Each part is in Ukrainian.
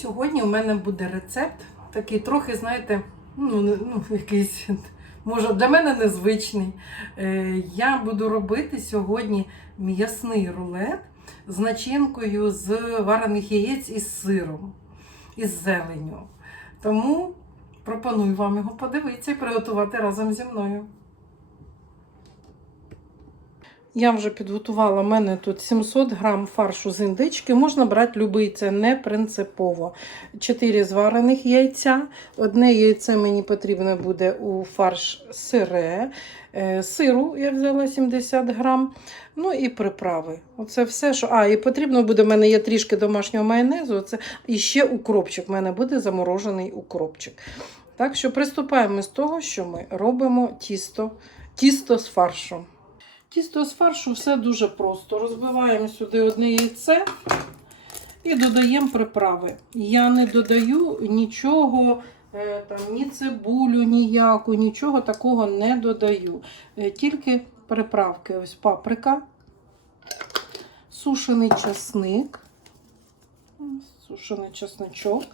Сьогодні у мене буде рецепт, такий трохи, знаєте, ну, ну якийсь, може, для мене незвичний. Е, Я буду робити сьогодні м'ясний рулет з начинкою з варених яєць із сиром, із зеленю. Тому пропоную вам його подивитися і приготувати разом зі мною. Я вже підготувала, у мене тут 700 грам фаршу з індички. Можна брати любий, це не принципово. 4 зварених яйця. Одне яйце мені потрібно буде у фарш сире. Е, Сиру я взяла 70 грам. Ну і приправи. Оце все, що. А, і потрібно буде, в мене є трішки домашнього майонезу. Це... І ще укропчик. У мене буде заморожений укропчик. Так що приступаємо з того, що ми робимо тісто, тісто з фаршем. Тісто з фаршу все дуже просто. Розбиваємо сюди одне яйце і додаємо приправи. Я не додаю нічого, е, там, ні цибулю, ніяку, нічого такого не додаю. Е, Тільки приправки. Ось паприка, сушений часник, сушений часничок.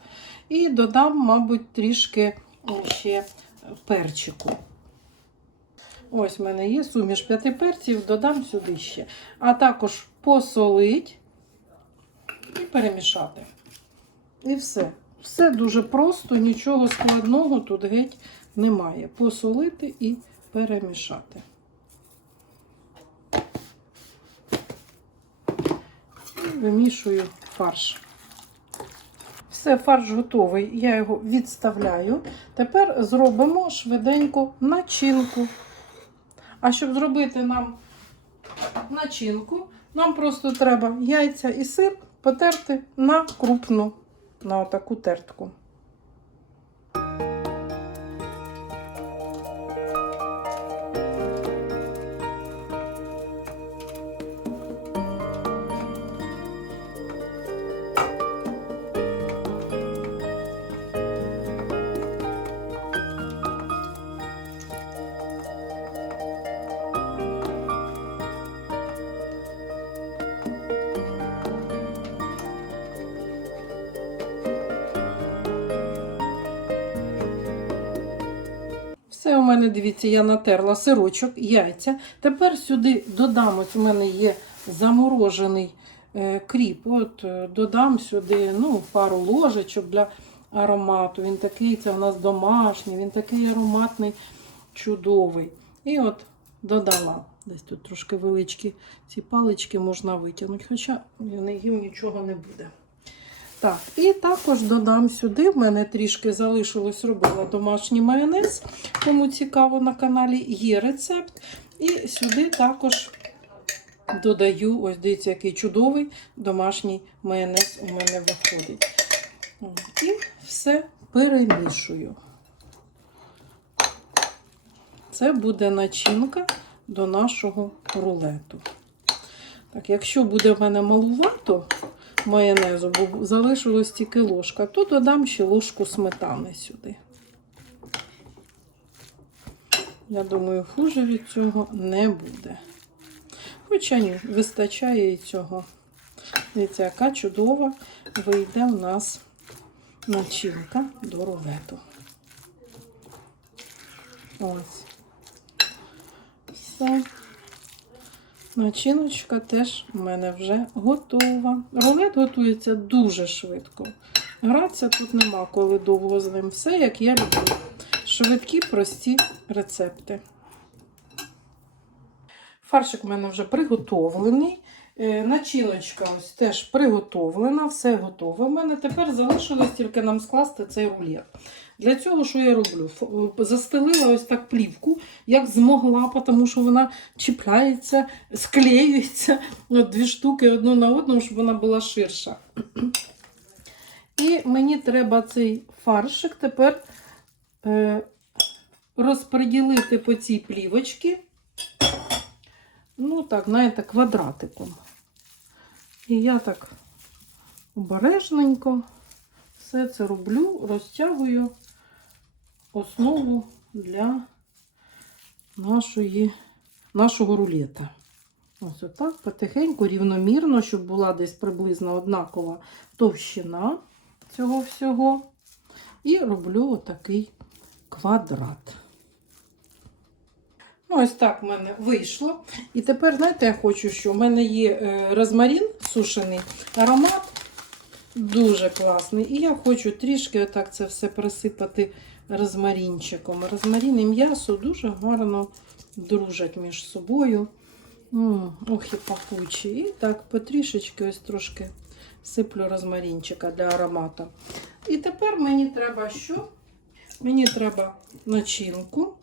І додам, мабуть, трішки е, ще перчику. Ось в мене є суміш п'яти перців, додам сюди ще. А також посолить і перемішати. І все. Все дуже просто, нічого складного тут геть немає. Посолити і перемішати. І вимішую фарш. Все, фарш готовий. Я його відставляю. Тепер зробимо швиденько начинку. А щоб зробити нам начинку, нам просто треба яйця і сир потерти на крупну, на таку тертку. Мене, дивіться, я натерла сирочок, яйця. Тепер сюди додам, ось у мене є заморожений е, кріп. От е, додам сюди ну, пару ложечок для аромату. Він такий, це у нас домашній, він такий ароматний, чудовий. І от додала. Десь тут трошки величкі ці палички можна витягнути, хоча їм нічого не буде. Так, і також додам сюди. В мене трішки залишилось робила домашній майонез. Кому цікаво на каналі є рецепт. І сюди також додаю, ось дивіться, який чудовий домашній майонез у мене виходить. І все перемішую. Це буде начинка до нашого рулету. Так, якщо буде в мене малувато, майонезу, бо залишилось тільки ложка, то додам ще ложку сметани сюди. Я думаю, хуже від цього не буде. Хоча ні, вистачає і цього. Дивіться, яка чудова вийде в нас начинка до рулету. Ось. Все. Начиночка теж в мене вже готова. Рулет готується дуже швидко. Гратися тут нема коли довго з ним. Все, як я люблю. Швидкі, прості рецепти. Фаршик в мене вже приготовлений. Е, Начиночка ось теж приготовлена, все готове. У мене тепер залишилось тільки нам скласти цей рулет. Для цього, що я роблю? Е, Застелила ось так плівку, як змогла, тому що вона чіпляється, склеюється. Дві штуки одну на одну, щоб вона була ширша. І мені треба цей фаршик тепер е, розподілити по цій плівочці. Ну, так, знаєте, квадратиком. І я так обережненько все це роблю, розтягую основу для нашої, нашого рулета. Ось отак, потихеньку, рівномірно, щоб була десь приблизно однакова товщина цього всього. І роблю отакий квадрат. Ну, ось так в мене вийшло. І тепер, знаєте, я хочу, що в мене є е, розмарин сушений, аромат дуже класний. І я хочу трішки отак це все присипати розмарінчиком. Розмарин і м'ясо дуже гарно дружать між собою. Ох і пахучі. І так потрішечки ось трошки сиплю розмарінчика для аромату. І тепер мені треба що? Мені треба начинку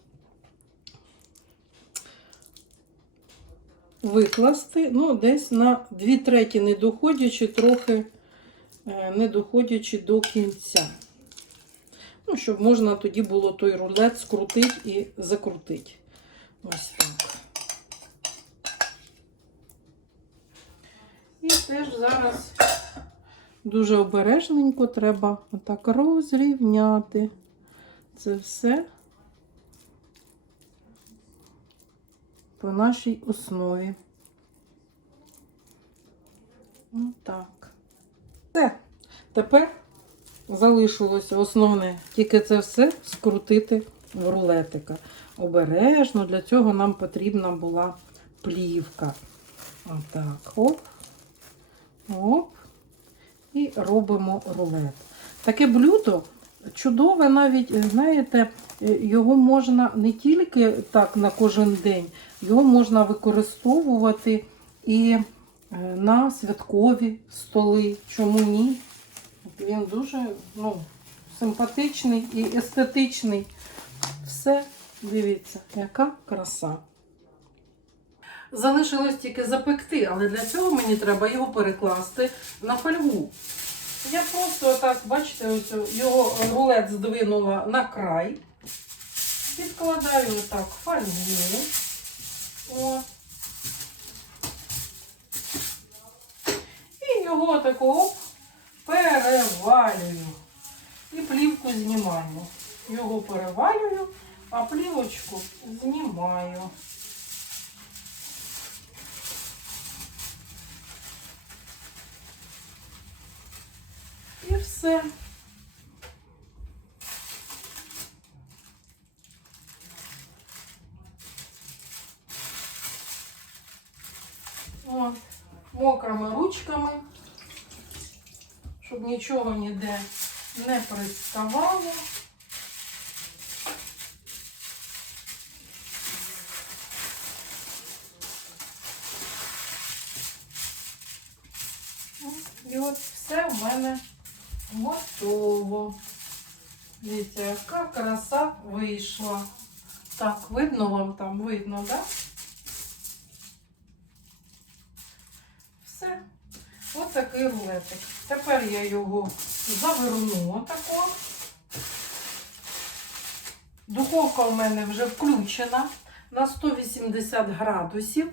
викласти, ну, десь на 2 треті, не доходячи трохи, е, не доходячи до кінця. Ну, щоб можна тоді було той рулет скрутити і закрутити. Ось так. І теж зараз дуже обережненько треба отак розрівняти це все по нашій основі. Отак. Все. Тепер залишилося основне тільки це все скрутити в рулетика. Обережно, для цього нам потрібна була плівка. Отак, оп, оп. І робимо рулет. Таке блюдо чудове, навіть, е, знаєте, е, його можна не тільки так на кожен день, його можна використовувати і е, на святкові столи. Чому ні? Він дуже ну, симпатичний і естетичний. Все, дивіться, яка краса. Залишилось тільки запекти, але для цього мені треба його перекласти на фольгу. Я просто так, бачите, ось його рулет здвинула на край. Підкладаю так фольгу. О. І його тако перевалюю. І плівку знімаю. Його перевалюю, а плівочку знімаю. І все. От, мокрими ручками, щоб нічого ніде не приставало. І от все в мене готово. Дивіться, яка краса вийшла. Так, видно вам там, видно, так? Да? Все. Ось такий рулетик. Тепер я його заверну отако. Духовка у мене вже включена на 180 градусів.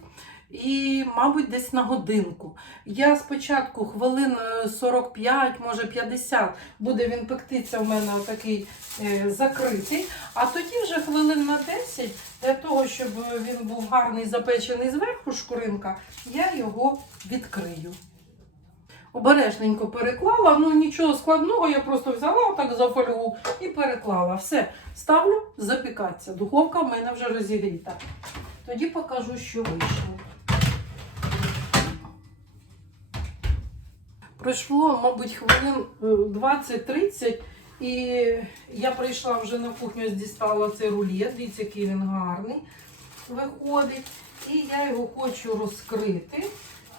І, мабуть, десь на годинку. Я спочатку хвилин е, 45, може 50, буде він пектися в мене отакий е, закритий. А тоді вже хвилин на 10, для того, щоб він був гарний запечений зверху шкуринка, я його відкрию. Обережненько переклала, ну нічого складного, я просто взяла отак за фольгу і переклала. Все, ставлю запікатися. Духовка в мене вже розігріта. Тоді покажу, що вийшло. Пройшло, мабуть, хвилин е, 20-30, і я прийшла вже на кухню, дістала цей рулет. Дивіться, який він гарний виходить. І я його хочу розкрити,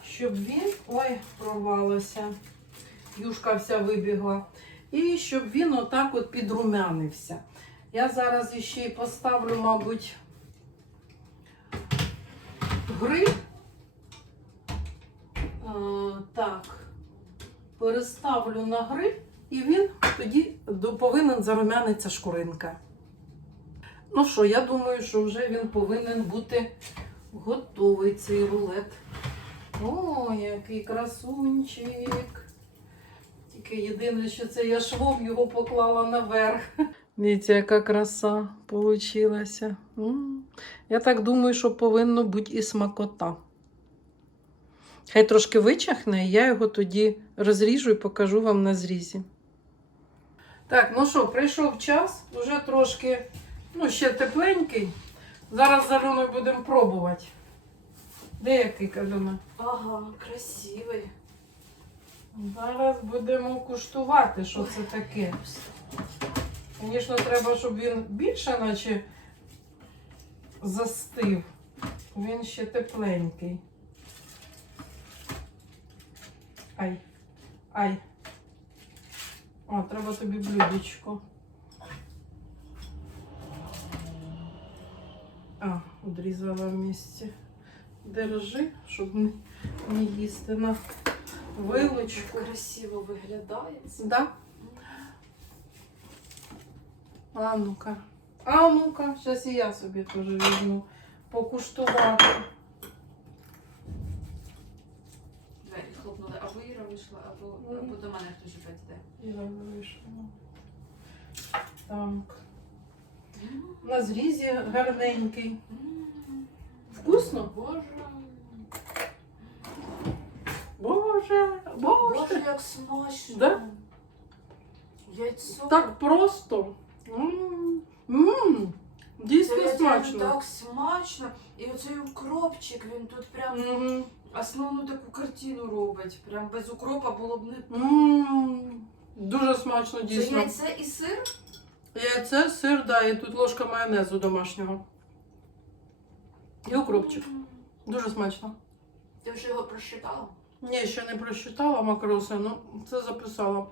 щоб він. Ой, прорвалося. Юшка вся вибігла. І щоб він отак от підрумянився. Я зараз іще й поставлю, мабуть, гриль. Е, так, переставлю на гриль, і він тоді повинен зарумяниться шкуринка. Ну що, я думаю, що вже він повинен бути готовий цей рулет. О, який красунчик. Тільки єдине, що це я швом його поклала наверх. Дивіться, яка краса получилася. Я так думаю, що повинно бути і смакота. Хай трошки вичахне, і я його тоді розріжу і покажу вам на зрізі. Так, ну що, прийшов час, вже трошки, ну, ще тепленький. Зараз з Альоною будемо пробувати. Де який Альона? Ага, красивий. Зараз будемо куштувати, що це таке. Звісно, треба, щоб він більше, наче застив. Він ще тепленький. Ай. Ай. О, треба тобі блюдечко. А, одрізала в місці. Держи, щоб не, не їсти на вилочку. Красиво виглядає. Да? А ну-ка. А ну-ка, зараз і я собі теж візьму покуштувати. Мгм. до мене хтось опять йде. Я вийшла. Так. На зрізі гарненький. Вкусно? Боже. Боже, боже. Боже, як смачно. Да? Яйцо. Так просто. М, м, Це Дійсно смачно. так смачно. І оцей укропчик, він тут прям Мгм. Основну таку картину робить. Прям без укропа було б не. М, Дуже смачно, Це дійсно. яйце і сир? Яйце, сир, да, і тут ложка майонезу домашнього. І укропчик. М. Дуже смачно. Ти вже його просчитала? Ні, ще не просчитала макроси, ну це записала.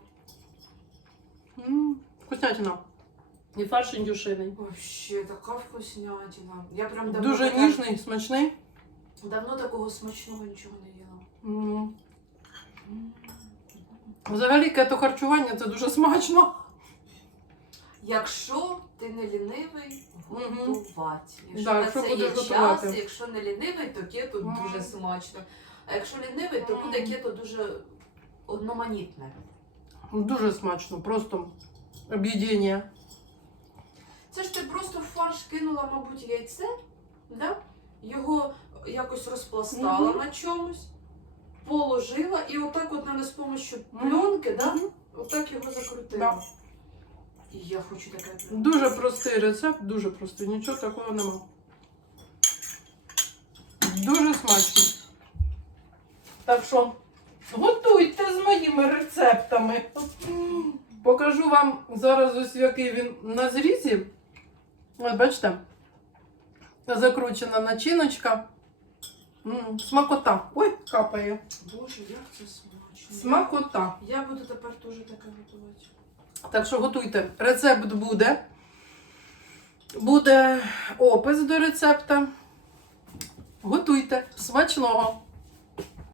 М, Вкуснятина. І фарш індюшиний. Вообще, така вкуснятина. Я прям давно Дуже така- ніжний, смачний. Давно такого смачного нічого не їла. М. Взагалі кето харчування це дуже смачно. Якщо ти не лінивий, Мгм. готувати. Якщо Да, на якщо це будеш є готувати. час, якщо не лінивий, то кето Мгм. дуже смачно. А якщо лінивий, то буде Мгм. кето дуже одноманітне. Дуже смачно, просто об'єднання. Це ж ти просто в фарш кинула, мабуть, яйце, да? його якось розпластала Мгм. на чомусь, положила і отак от навіть з допомогою Мгм. пленки, да? Мгм. отак його закрутила. Да. І я хочу таке. Дуже простий рецепт, дуже простий, нічого такого нема. Дуже смачно. Так що готуйте з моїми рецептами. Покажу вам зараз ось який він на зрізі. Ось бачите, закручена начиночка. М, Смакота. Ой, капає. Боже, як це смачно. Смакота. Я буду тепер теж таке готувати. Так що готуйте. Рецепт буде. Буде опис до рецепта. Готуйте. Смачного!